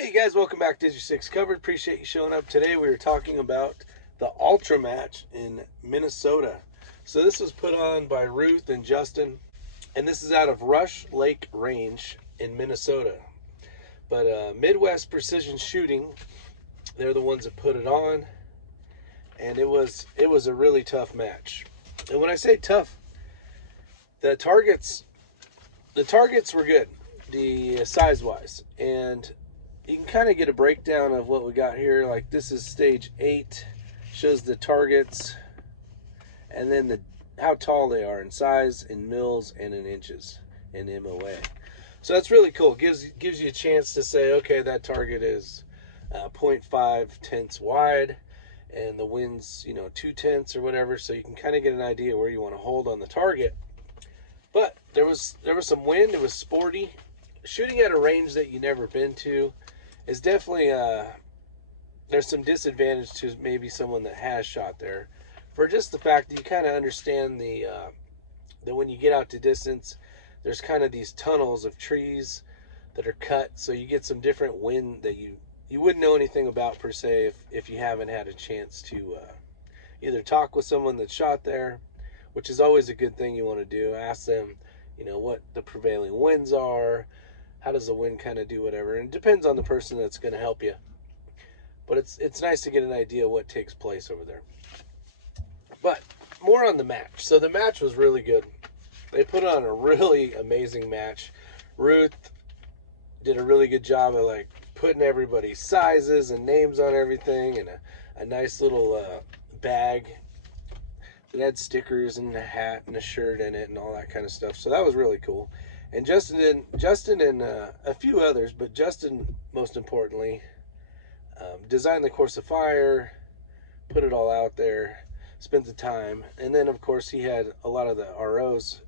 Hey you guys, welcome back to Digi 6 Covered. Appreciate you showing up. Today we were talking about the Ultra match in Minnesota. So this was put on by Ruth and Justin, and this is out of Rush Lake Range in Minnesota. But Midwest Precision Shooting, they're the ones that put it on, and it was a really tough match. And when I say tough, the targets were good, the size wise, and you can kind of get a breakdown of what we got here. Like this is stage 8, shows the targets, and then how tall they are in size, in mils, and in inches, in MOA. So that's really cool. Gives you a chance to say, okay, that target is 0.5 tenths wide, and the wind's 2 tenths or whatever. So you can kind of get an idea where you want to hold on the target. But there was some wind. It was sporty. Shooting at a range that you never been to is definitely there's some disadvantage to maybe someone that has shot there, for just the fact that you kind of understand that when you get out to distance, there's kind of these tunnels of trees that are cut, so you get some different wind that you wouldn't know anything about per se if you haven't had a chance to either talk with someone that shot there, which is always a good thing you want to do. Ask them, what the prevailing winds are. How does the wind kind of do whatever? And it depends on the person that's going to help you. But it's nice to get an idea of what takes place over there. But more on the match. So the match was really good. They put on a really amazing match. Ruth did a really good job of putting everybody's sizes and names on everything, and a nice little bag that had stickers and a hat and a shirt in it and all that kind of stuff. So that was really cool. And Justin and a few others, but Justin most importantly, designed the course of fire, put it all out there, spent the time, and then of course he had a lot of the ROs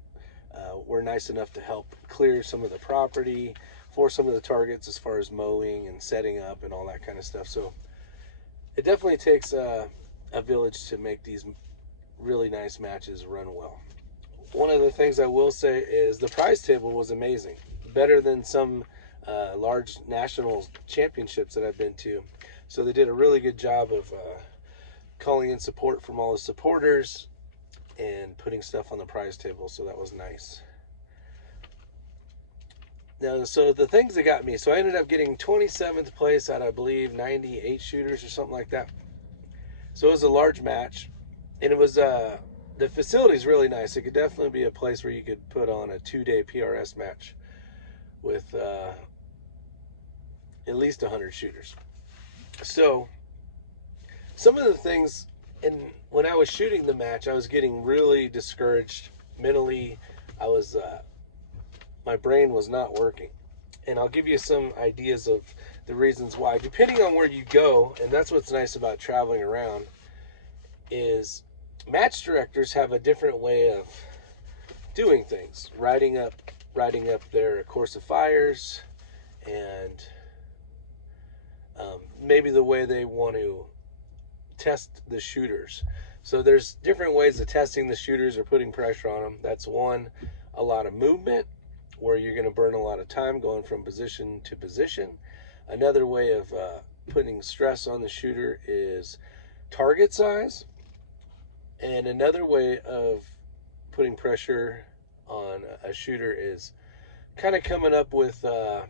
were nice enough to help clear some of the property for some of the targets as far as mowing and setting up and all that kind of stuff. So it definitely takes a village to make these really nice matches run well. One of the things I will say is the prize table was amazing, better than some large national championships that I've been to. So they did a really good job of calling in support from all the supporters and putting stuff on the prize table. So that was nice. Now, so the things that got me, so I ended up getting 27th place out of, I believe, 98 shooters or something like that. So it was a large match, and it was the facility is really nice. It could definitely be a place where you could put on a 2-day PRS match with at least 100 shooters. So some of the things, and when I was shooting the match, I was getting really discouraged mentally. I was my brain was not working, and I'll give you some ideas of the reasons why, depending on where you go. And that's what's nice about traveling around, is match directors have a different way of doing things, writing up their course of fires, and maybe the way they want to test the shooters. So there's different ways of testing the shooters or putting pressure on them. That's one, a lot of movement, where you're going to burn a lot of time going from position to position. Another way of putting stress on the shooter is target size. And another way of putting pressure on a shooter is kind of coming up with a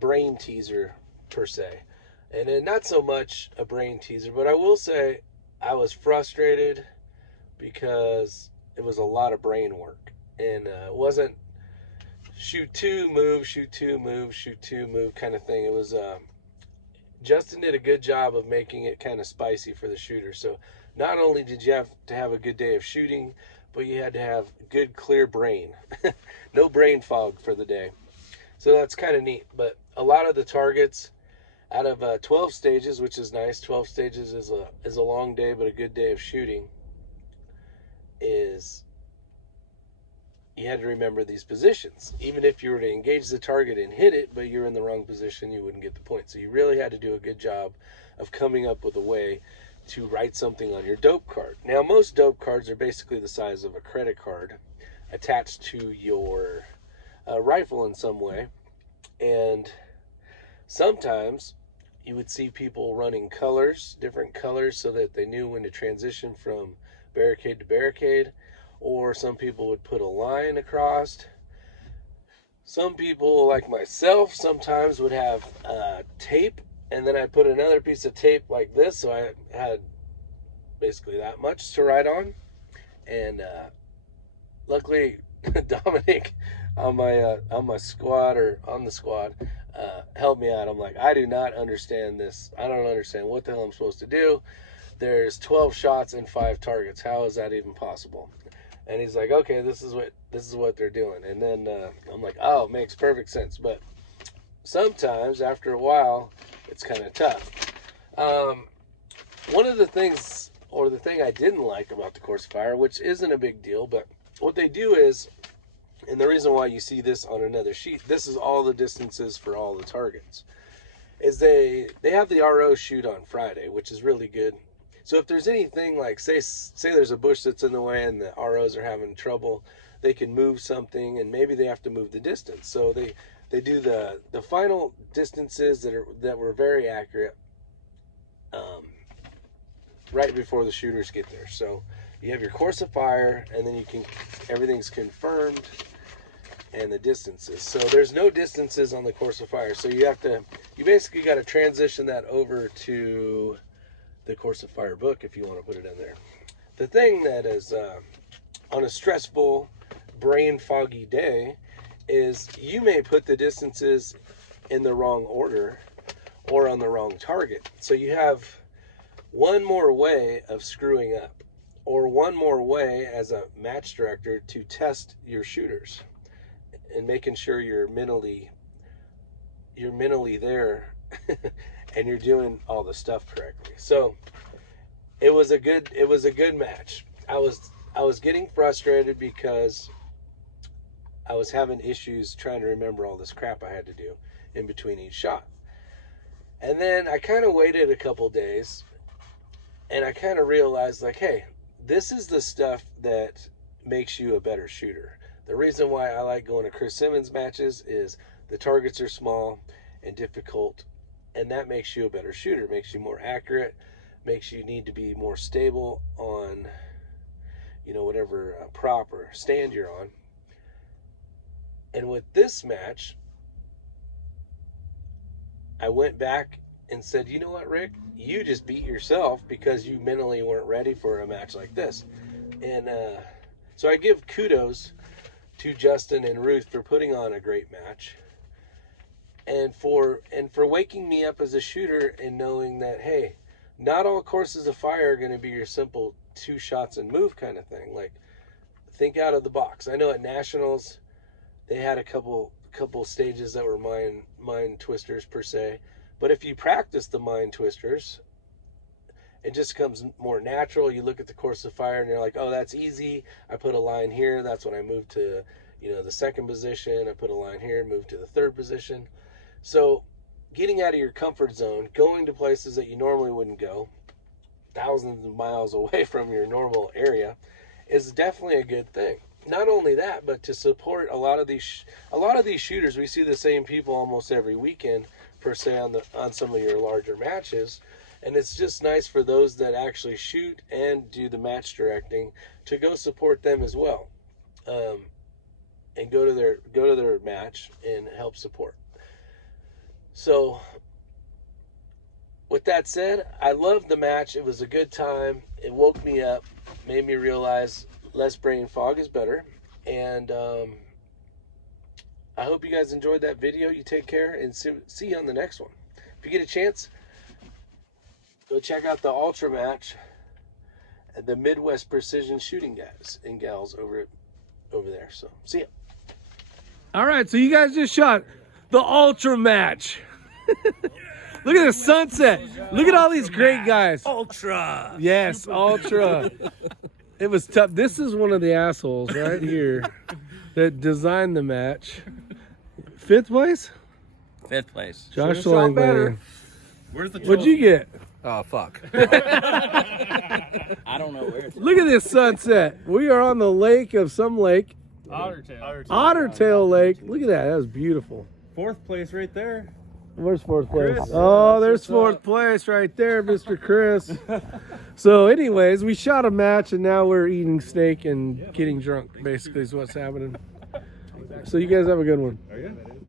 brain teaser per se. And then not so much a brain teaser, but I will say I was frustrated because it was a lot of brain work. And it wasn't shoot 2, move, shoot 2, move, shoot 2, move kind of thing. It was Justin did a good job of making it kind of spicy for the shooter. So not only did you have to have a good day of shooting, but you had to have good, clear brain. No brain fog for the day. So that's kind of neat. But a lot of the targets, out of 12 stages, which is nice, 12 stages is a long day, but a good day of shooting, is you had to remember these positions. Even if you were to engage the target and hit it, but you're in the wrong position, you wouldn't get the point. So you really had to do a good job of coming up with a way to write something on your dope card. Now, most dope cards are basically the size of a credit card attached to your rifle in some way. And Sometimes you would see people running colors, different colors, so that they knew when to transition from barricade to barricade. Or some people would put a line across. Some people, like myself, sometimes would have tape, and then I put another piece of tape like this, so I had basically that much to write on. And luckily, Dominic on my squad, or on the squad, helped me out. I'm like, I do not understand this. I don't understand what the hell I'm supposed to do. There's 12 shots and 5 targets. How is that even possible? And he's like, okay, this is what they're doing. And then I'm like, oh, it makes perfect sense. But sometimes after a while, it's kind of tough. One of the things, or the thing I didn't like about the course of fire, which isn't a big deal, but what they do is, and the reason why you see this on another sheet, this is all the distances for all the targets, is they have the RO shoot on Friday, which is really good. So if there's anything like, say there's a bush that's in the way and the ROs are having trouble, they can move something, and maybe they have to move the distance. So they do the final distances that were very accurate right before the shooters get there. So you have your course of fire, and then everything's confirmed, and the distances. So there's no distances on the course of fire. So you basically got to transition that over to the course of fire book if you want to put it in there. The thing that is on a stressful, brain foggy day is you may put the distances in the wrong order or on the wrong target. So you have one more way of screwing up, or one more way as a match director to test your shooters and making sure you're mentally there and you're doing all the stuff correctly. So it was a good match. I was getting frustrated because I was having issues trying to remember all this crap I had to do in between each shot. And then I kind of waited a couple days, and I kind of realized, like, hey, this is the stuff that makes you a better shooter. The reason why I like going to Chris Simmons matches is the targets are small and difficult, and that makes you a better shooter, makes you more accurate, makes you need to be more stable on, whatever prop or stand you're on. And with this match, I went back and said, you know what, Rick? You just beat yourself because you mentally weren't ready for a match like this. And so I give kudos to Justin and Ruth for putting on a great match, and for waking me up as a shooter and knowing that, hey, not all courses of fire are going to be your simple 2 shots and move kind of thing. Like, think out of the box. I know at Nationals they had a couple stages that were mind twisters per se, but if you practice the mind twisters, it just comes more natural. You look at the course of fire and you're like, oh, that's easy. I put a line here. That's when I moved to, the second position. I put a line here and moved to the third position. So getting out of your comfort zone, going to places that you normally wouldn't go, thousands of miles away from your normal area, is definitely a good thing. Not only that, but to support a lot of these shooters. We see the same people almost every weekend, per se, on some of your larger matches. And it's just nice for those that actually shoot and do the match directing to go support them as well, and go to their match and help support. So, with that said, I loved the match. It was a good time. It woke me up, made me realize less brain fog is better. And I hope you guys enjoyed that video. You take care, and see you on the next one. If you get a chance, go check out the Ultra match, the Midwest Precision Shooting guys and gals over there. So, see ya. All right, so you guys just shot the Ultra match. Look at the sunset. Look at all these great guys. Ultra. Yes, Ultra. It was tough. This is one of the assholes right here that designed the match. 5th place? 5th place. Josh shot better. Langley. Where's the What'd you get? Oh, fuck. I don't know where it's Look at this sunset. We are on the lake of some lake. Ottertail. Ottertail Lake. Look at that. That was beautiful. 4th place right there. Where's fourth place? Chris. Oh, there's What's fourth up? place right there, Mr. Chris. So, anyways, we shot a match and now we're eating steak and getting drunk. Basically, is what's happening. So, you guys have a good one. Are you?